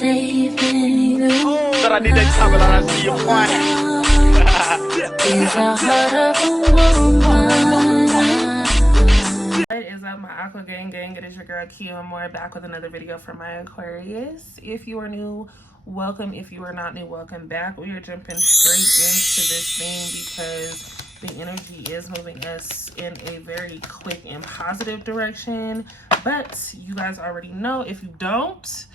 But I need that time and I see your point. What is up, my Aqua gang? It is your girl Kia Moore, back with another video for my Aquarius. If you are new, welcome. If you are not new, welcome back. We are jumping straight into this thing because the energy is moving us in a very quick and positive direction. But you guys already know, if you don't,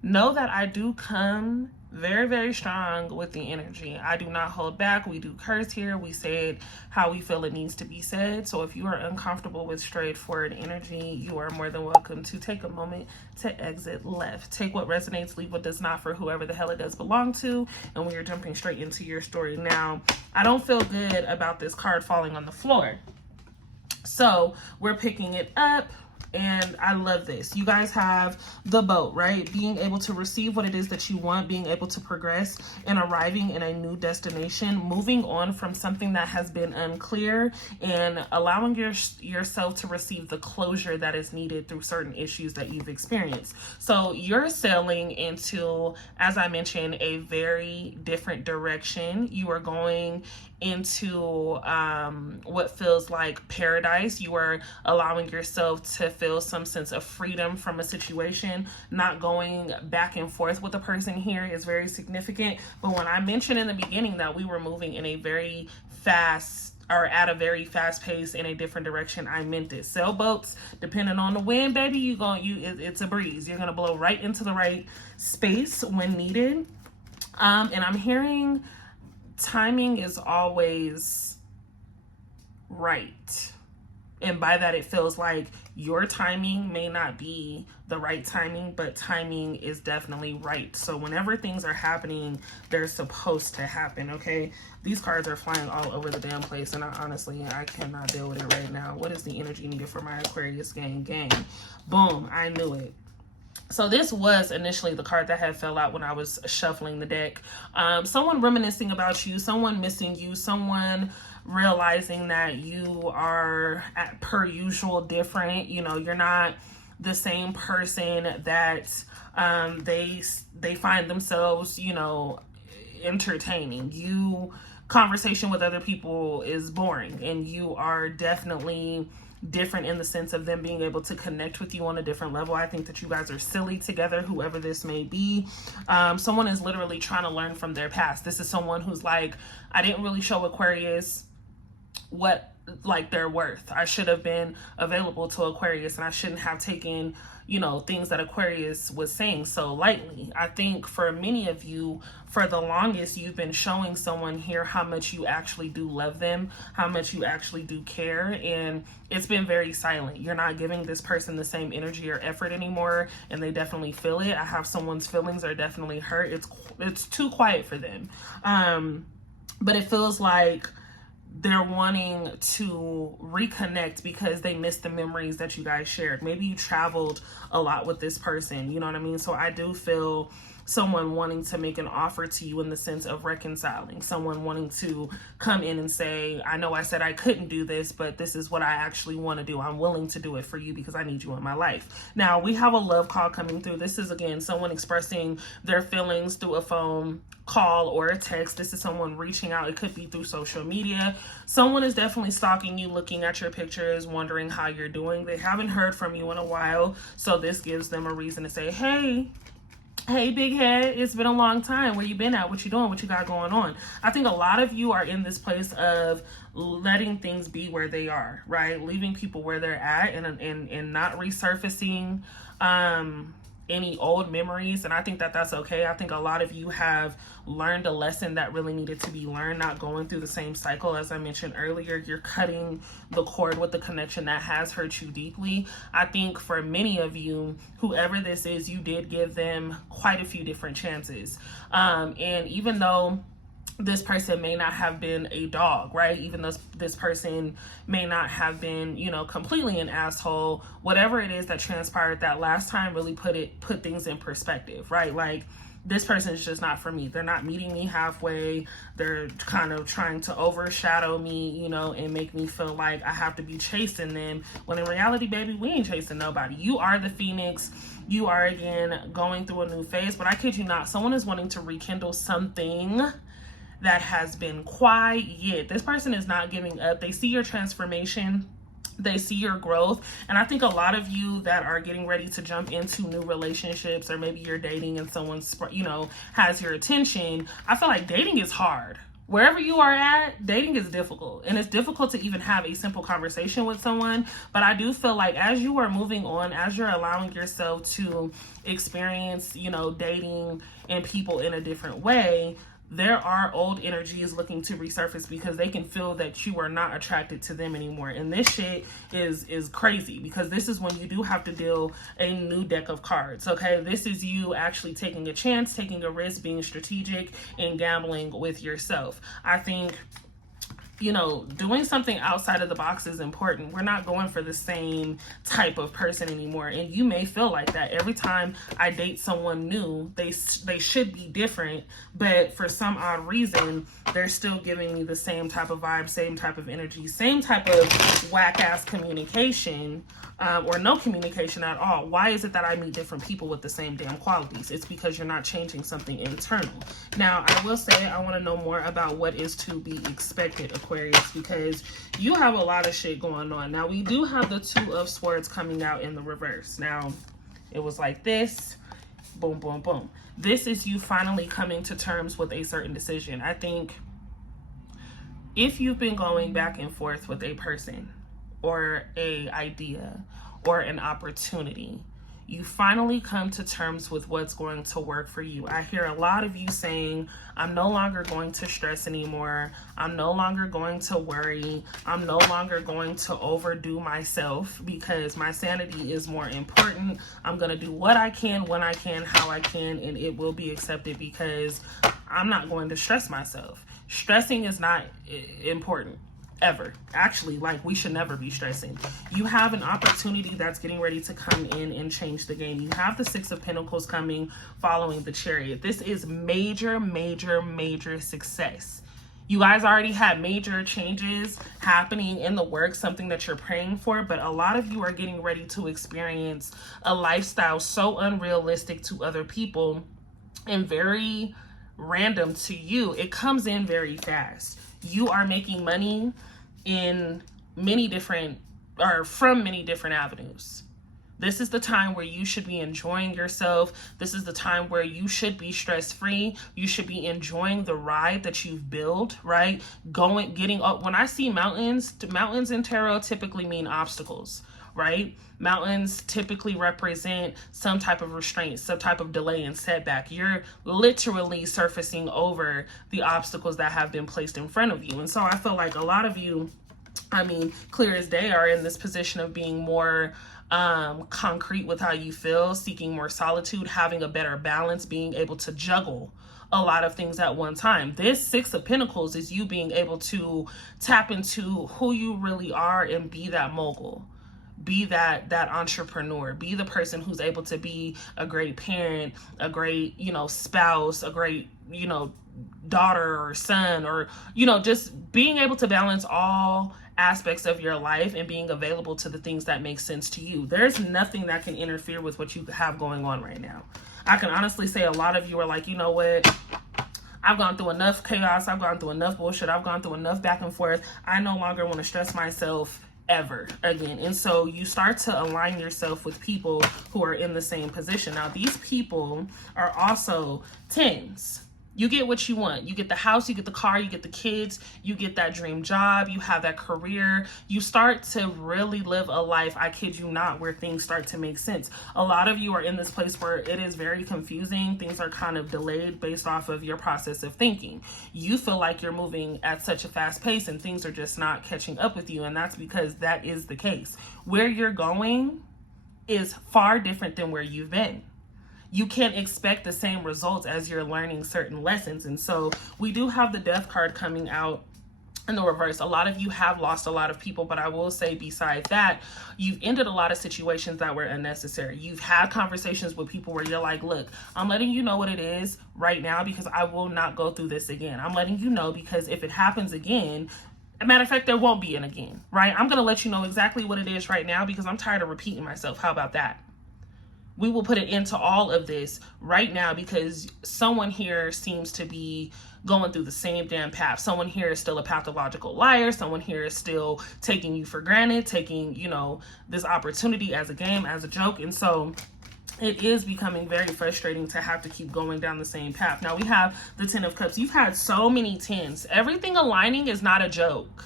know that I do come very, very strong with the energy. I do not hold back. We do curse here. We say it how we feel it needs to be said. So if you are uncomfortable with straightforward energy, you are more than welcome to take a moment to exit left. Take what resonates, leave what does not, for whoever the hell it does belong to. And we are jumping straight into your story. Now, I don't feel good about this card falling on the floor. So we're picking it up. And I love this. You guys have the boat, right? Being able to receive what it is that you want, being able to progress and arriving in a new destination, moving on from something that has been unclear and allowing yourself to receive the closure that is needed through certain issues that you've experienced. So you're sailing into, as I mentioned, a very different direction. You are going into what feels like paradise. You are allowing yourself to feel some sense of freedom from a situation. Not going back and forth with a person here is very significant. But when I mentioned in the beginning that we were moving in a very fast, or at a very fast pace in a different direction, I meant it. Sailboats, depending on the wind, baby, it's a breeze. You're gonna blow right into the right space when needed. And I'm hearing timing is always right. And by that, it feels like your timing may not be the right timing, but timing is definitely right. So whenever things are happening, they're supposed to happen, okay? These cards are flying all over the damn place, and I cannot deal with it right now. What is the energy needed for my Aquarius gang? Boom, I knew it. So this was initially the card that had fell out when I was shuffling the deck. Someone reminiscing about you, someone missing you, someone realizing that you are per usual different. You know, you're not the same person that they find themselves, you know, entertaining. Conversation with other people is boring, and you are definitely different in the sense of them being able to connect with you on a different level. I think that you guys are silly together, whoever this may be. Someone is literally trying to learn from their past. This is someone who's like, I didn't really show Aquarius what like they're worth. I should have been available to Aquarius, and I shouldn't have taken, you know, things that Aquarius was saying so lightly. I think for many of you, for the longest, you've been showing someone here how much you actually do love them, how much you actually do care, and it's been very silent. You're not giving this person the same energy or effort anymore, and they definitely feel it. I have someone's feelings are definitely hurt. It's too quiet for them. But it feels like they're wanting to reconnect because they miss the memories that you guys shared. Maybe you traveled a lot with this person, you know what I mean? So I do feel someone wanting to make an offer to you in the sense of reconciling, someone wanting to come in and say, I know I said I couldn't do this, but this is what I actually want to do. I'm willing to do it for you because I need you in my life. Now, we have a love call coming through. This is, again, someone expressing their feelings through a phone call or a text. This is someone reaching out. It could be through social media. Someone is definitely stalking you, looking at your pictures, wondering how you're doing. They haven't heard from you in a while, so this gives them a reason to say, hey, big head, it's been a long time. Where you been at? What you doing? What you got going on? I think a lot of you are in this place of letting things be where they are, right? Leaving people where they're at and not resurfacing any old memories. And I think that that's okay. I think a lot of you have learned a lesson that really needed to be learned, not going through the same cycle. As I mentioned earlier, you're cutting the cord with the connection that has hurt you deeply. I think for many of you, whoever this is, you did give them quite a few different chances. And even though this person may not have been a dog, right? Even though this person may not have been, you know, completely an asshole, whatever it is that transpired that last time really put things in perspective, right? Like, this person is just not for me. They're not meeting me halfway. They're kind of trying to overshadow me, you know, and make me feel like I have to be chasing them. When in reality, baby, we ain't chasing nobody. You are the Phoenix. You are, again, going through a new phase. But I kid you not, someone is wanting to rekindle something that has been quiet. This person is not giving up. They see your transformation. They see your growth. And I think a lot of you that are getting ready to jump into new relationships, or maybe you're dating and someone's, you know, has your attention. I feel like dating is hard. Wherever you are at, dating is difficult. And it's difficult to even have a simple conversation with someone. But I do feel like as you are moving on, as you're allowing yourself to experience, you know, dating and people in a different way, there are old energies looking to resurface because they can feel that you are not attracted to them anymore. And this shit is crazy, because this is when you do have to deal a new deck of cards, okay? This is you actually taking a chance, taking a risk, being strategic, and gambling with yourself. I think, you know, doing something outside of the box is important. We're not going for the same type of person anymore. And you may feel like that. Every time I date someone new, they should be different, but for some odd reason, they're still giving me the same type of vibe, same type of energy, same type of whack-ass communication, or no communication at all. Why is it that I meet different people with the same damn qualities? It's because you're not changing something internal. Now, I will say I want to know more about what is to be expected, Aquarius, because you have a lot of shit going on. Now, we do have the Two of Swords coming out in the reverse. Now, it was like this. Boom, boom, boom. This is you finally coming to terms with a certain decision. I think if you've been going back and forth with a person, or a idea, or an opportunity, you finally come to terms with what's going to work for you. I hear a lot of you saying, I'm no longer going to stress anymore. I'm no longer going to worry. I'm no longer going to overdo myself because my sanity is more important. I'm going to do what I can, when I can, how I can, and it will be accepted because I'm not going to stress myself. Stressing is not important. Ever. Actually, like, we should never be stressing. You have an opportunity that's getting ready to come in and change the game. You have the Six of Pentacles coming following the Chariot. This is major, major, major success. You guys already had major changes happening in the works, something that you're praying for, but a lot of you are getting ready to experience a lifestyle so unrealistic to other people and very random to you. It comes in very fast. You are making money in many different, or from many different avenues. This is the time where you should be enjoying yourself. This is the time where you should be stress-free. You should be enjoying the ride that you've built, right? Getting up. When I see mountains in tarot typically mean obstacles, right? Mountains typically represent some type of restraint, some type of delay and setback. You're literally surfacing over the obstacles that have been placed in front of you. And so I feel like a lot of you, I mean, clear as day, are in this position of being more concrete with how you feel, seeking more solitude, having a better balance, being able to juggle a lot of things at one time. This Six of Pentacles is you being able to tap into who you really are and be that mogul. Be that entrepreneur. Be the person who's able to be a great parent, a great, you know, spouse, a great, you know, daughter or son, or, you know, just being able to balance all aspects of your life and being available to the things that make sense to you. There's nothing that can interfere with what you have going on right now. I can honestly say a lot of you are like, you know what? I've gone through enough chaos. I've gone through enough bullshit. I've gone through enough back and forth. I no longer want to stress myself ever again. And so you start to align yourself with people who are in the same position. Now, these people are also 10s. You get what you want. You get the house, you get the car, you get the kids, you get that dream job, you have that career. You start to really live a life, I kid you not, where things start to make sense. A lot of you are in this place where it is very confusing. Things are kind of delayed based off of your process of thinking. You feel like you're moving at such a fast pace and things are just not catching up with you. And that's because that is the case. Where you're going is far different than where you've been. You can't expect the same results as you're learning certain lessons. And so we do have the Death card coming out in the reverse. A lot of you have lost a lot of people, but I will say besides that, you've ended a lot of situations that were unnecessary. You've had conversations with people where you're like, look, I'm letting you know what it is right now because I will not go through this again. I'm letting you know because if it happens again, a matter of fact, there won't be an again, right? I'm going to let you know exactly what it is right now because I'm tired of repeating myself. How about that? We will put it into all of this right now because someone here seems to be going through the same damn path. Someone here is still a pathological liar. Someone here is still taking you for granted, taking, you know, this opportunity as a game, as a joke. And so it is becoming very frustrating to have to keep going down the same path. Now we have the 10 of Cups. You've had so many 10s. Everything aligning is not a joke.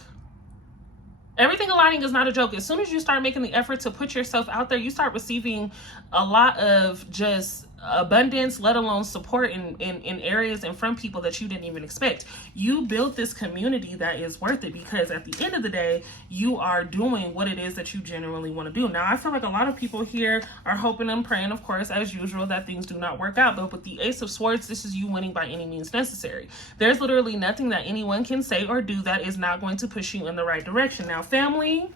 Everything aligning is not a joke. As soon as you start making the effort to put yourself out there, you start receiving a lot of just abundance, let alone support in areas and from people that you didn't even expect. You built this community that is worth it because at the end of the day, you are doing what it is that you genuinely want to do. Now, I feel like a lot of people here are hoping and praying, of course, as usual, that things do not work out. But with the Ace of Swords, this is you winning by any means necessary. There's literally nothing that anyone can say or do that is not going to push you in the right direction. Now, family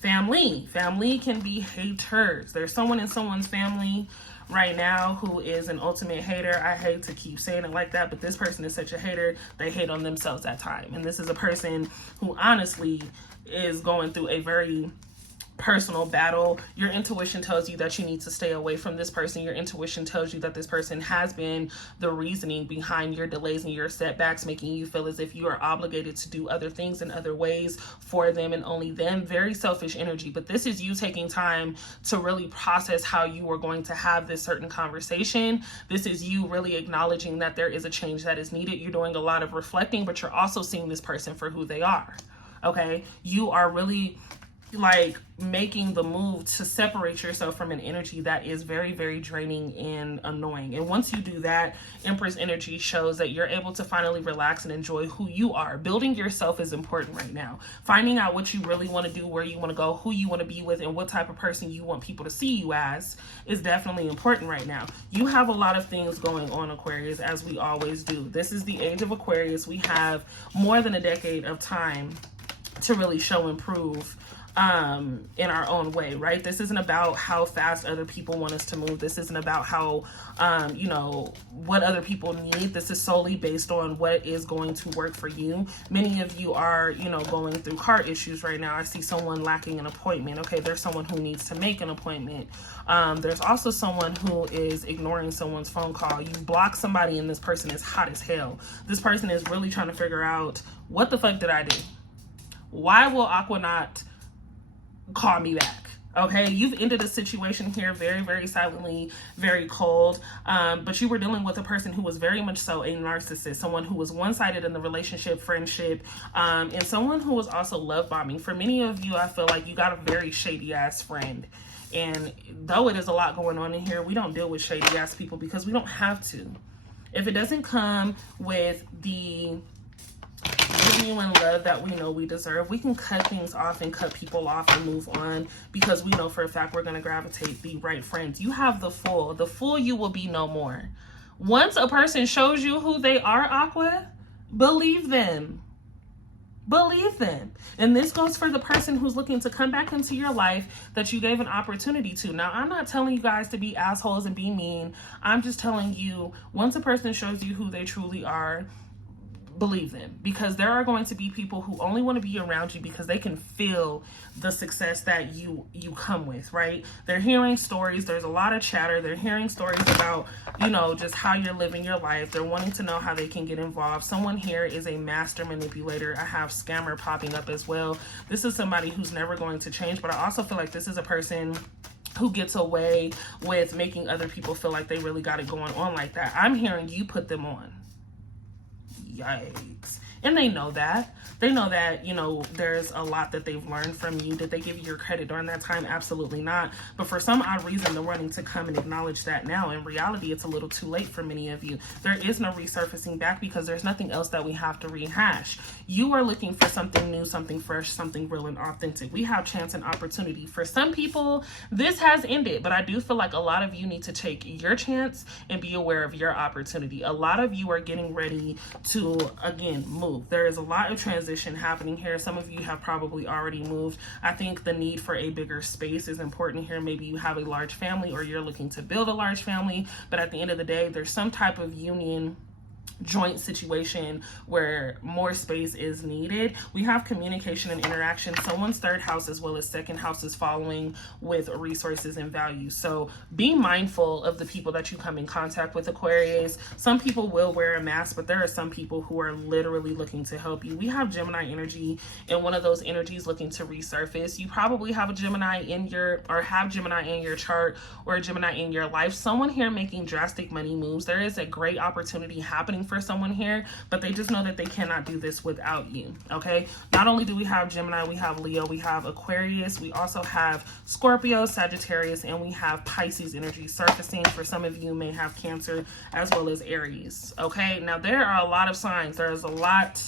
can be haters. There's someone in someone's family right now who is an ultimate hater. I hate to keep saying it like that, but this person is such a hater, they hate on themselves at time. And this is a person who honestly is going through a very personal battle. Your intuition tells you that you need to stay away from this person. Your intuition tells you that this person has been the reasoning behind your delays and your setbacks, making you feel as if you are obligated to do other things in other ways for them and only them. Very selfish energy, but this is you taking time to really process how you are going to have this certain conversation. This is you really acknowledging that there is a change that is needed. You're doing a lot of reflecting, but you're also seeing this person for who they are. Okay, you are really like making the move to separate yourself from an energy that is very, very draining and annoying. And once you do that, Empress energy shows that you're able to finally relax and enjoy who you are. Building yourself is important right now. Finding out what you really want to do, where you want to go, who you want to be with, and what type of person you want people to see you as is definitely important right now. You have a lot of things going on, Aquarius, as we always do. This is the age of Aquarius. We have more than a decade of time to really show and prove in our own way, right? This isn't about how fast other people want us to move. This isn't about how, you know, what other people need. This is solely based on what is going to work for you. Many of you are, you know, going through car issues right now. I see someone lacking an appointment. Okay, there's someone who needs to make an appointment. There's also someone who is ignoring someone's phone call. You block somebody and this person is hot as hell. This person is really trying to figure out, what the fuck did I do? Why will Aqua not call me back? Okay, you've ended a situation here very, very silently, very cold, but you were dealing with a person who was very much so a narcissist, someone who was one-sided in the relationship, friendship, and someone who was also love bombing. For many of you, I feel like you got a very shady ass friend. And though it is a lot going on in here, we don't deal with shady ass people because we don't have to. If it doesn't come with the genuine love that we know we deserve, we can cut things off and cut people off and move on because we know for a fact we're going to gravitate the right friends. You have the fool you will be no more. Once a person shows you who they are, Aqua, believe them. Believe them. And this goes for the person who's looking to come back into your life that you gave an opportunity to. Now, I'm not telling you guys to be assholes and be mean. I'm just telling you, once a person shows you who they truly are, believe them, because there are going to be people who only want to be around you because they can feel the success that you come with, right? They're hearing stories. There's a lot of chatter. They're hearing stories about, you know, just how you're living your life. They're wanting to know how they can get involved. Someone here is a master manipulator. I have scammer popping up as well. This is somebody who's never going to change, but I also feel like this is a person who gets away with making other people feel like they really got it going on like that. I'm hearing you put them on. Yikes. And they know that. They know that, you know, there's a lot that they've learned from you. Did they give you your credit during that time? Absolutely not. But for some odd reason, they're wanting to come and acknowledge that now. In reality, it's a little too late for many of you. There is no resurfacing back because there's nothing else that we have to rehash. You are looking for something new, something fresh, something real and authentic. We have chance and opportunity. For some people, this has ended, but I do feel like a lot of you need to take your chance and be aware of your opportunity. A lot of you are getting ready to, again, move. move. There is a lot of transition happening here. Some of you have probably already moved. I think the need for a bigger space is important here. Maybe you have a large family or you're looking to build a large family, but at the end of the day, there's some type of union joint situation where more space is needed. We have communication and interaction. Someone's third house as well as second house is following with resources and values. So be mindful of the people that you come in contact with, Aquarius. Some people will wear a mask, but there are some people who are literally looking to help you. We have Gemini energy, and one of those energies looking to resurface. You probably have a Gemini in your, or have Gemini in your chart, or a Gemini in your life. Someone here making drastic money moves. There is a great opportunity happening for someone here, but they just know that they cannot do this without you. Okay, not only do we have Gemini, we have Leo, we have Aquarius, we also have Scorpio, Sagittarius, and we have Pisces energy surfacing. For some of you may have Cancer as well as Aries. Okay, now there are a lot of signs. There's a lot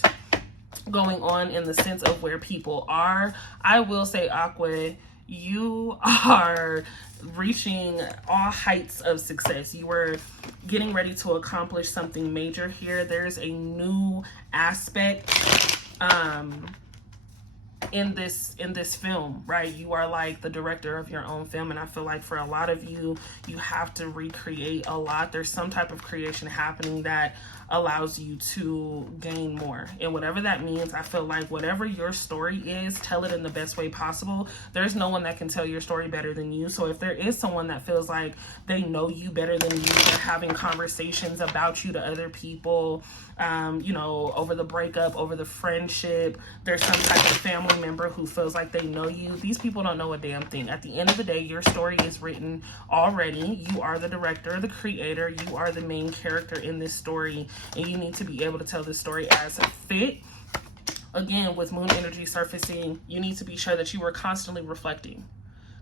going on in the sense of where people are. I will say, Aqua, you are reaching all heights of success. You are getting ready to accomplish something major here. There's a new aspect in this film, right? You are like the director of your own film, and I feel like for a lot of you, you have to recreate a lot. There's some type of creation happening that allows you to gain more, and whatever that means, I feel like whatever your story is, tell it in the best way possible. There's no one that can tell your story better than you. So if there is someone that feels like they know you better than you, they're having conversations about you to other people, you know, over the breakup, over the friendship, there's some type of family member who feels like they know you. These people don't know a damn thing. At the end of the day, your story is written already. You are the director, the creator, you are the main character in this story, and you need to be able to tell this story as a fit. Again, with moon energy surfacing, you need to be sure that you are constantly reflecting,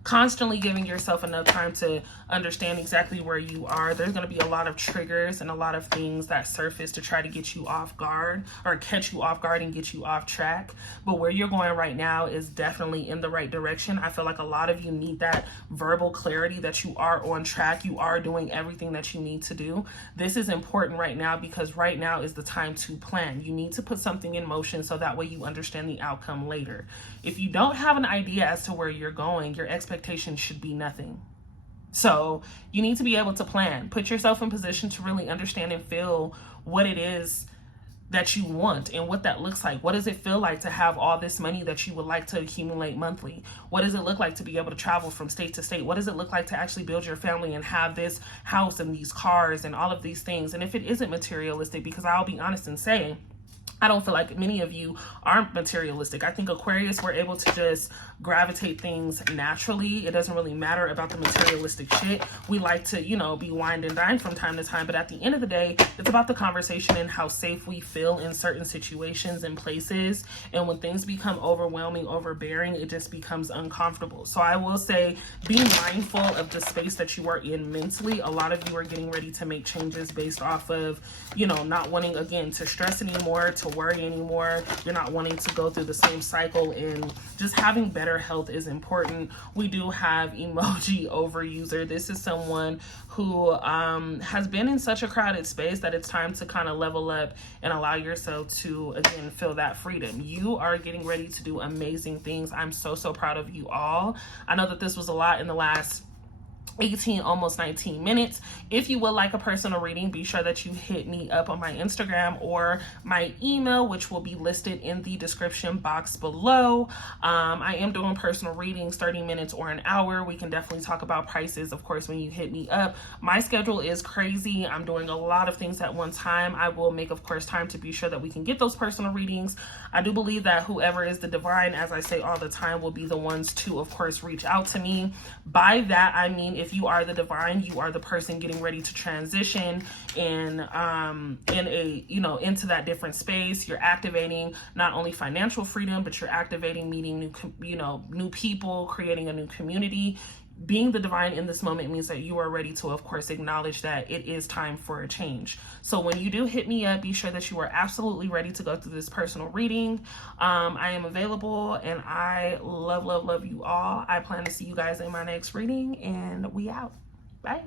constantly giving yourself enough time to understand exactly where you are. There's going to be a lot of triggers and a lot of things that surface to try to get you off guard, or catch you off guard and get you off track. But where you're going right now is definitely in the right direction. I feel like a lot of you need that verbal clarity that you are on track. You are doing everything that you need to do. This is important right now because right now is the time to plan. You need to put something in motion so that way you understand the outcome later. If you don't have an idea as to where you're going, your expectations should be nothing. So you need to be able to plan, put yourself in position to really understand and feel what it is that you want and what that looks like. What does it feel like to have all this money that you would like to accumulate monthly? What does it look like to be able to travel from state to state? What does it look like to actually build your family and have this house and these cars and all of these things? And if it isn't materialistic, because I'll be honest and say, I don't feel like many of you aren't materialistic. I think Aquarius, we're able to just gravitate things naturally. It doesn't really matter about the materialistic shit. We like to, you know, be wined and dined from time to time. But at the end of the day, it's about the conversation and how safe we feel in certain situations and places. And when things become overwhelming, overbearing, it just becomes uncomfortable. So I will say, be mindful of the space that you are in mentally. A lot of you are getting ready to make changes based off of, you know, not wanting, again, to stress anymore, to worry anymore. You're not wanting to go through the same cycle, and just having better health is important. We do have emoji overuser. This is someone who has been in such a crowded space that it's time to kind of level up and allow yourself to, again, feel that freedom. You are getting ready to do amazing things. I'm so proud of you all. I know that this was a lot in the last 18, almost 19 minutes. If you would like a personal reading, be sure that you hit me up on my Instagram or my email, which will be listed in the description box below. I am doing personal readings, 30 minutes or an hour. We can definitely talk about prices, of course, when you hit me up. My schedule is crazy. I'm doing a lot of things at one time. I will make, of course, time to be sure that we can get those personal readings. I do believe that whoever is the divine, as I say all the time, will be the ones to, of course, reach out to me. By that, I mean, if you are the divine, you are the person getting ready to transition in a, you know, into that different space. You're activating not only financial freedom, but you're activating meeting new people, creating a new community. Being the divine in this moment means that you are ready to, of course, acknowledge that it is time for a change. So when you do hit me up, be sure that you are absolutely ready to go through this personal reading. I am available, and I love you all. I plan to see you guys in my next reading, and we out. Bye.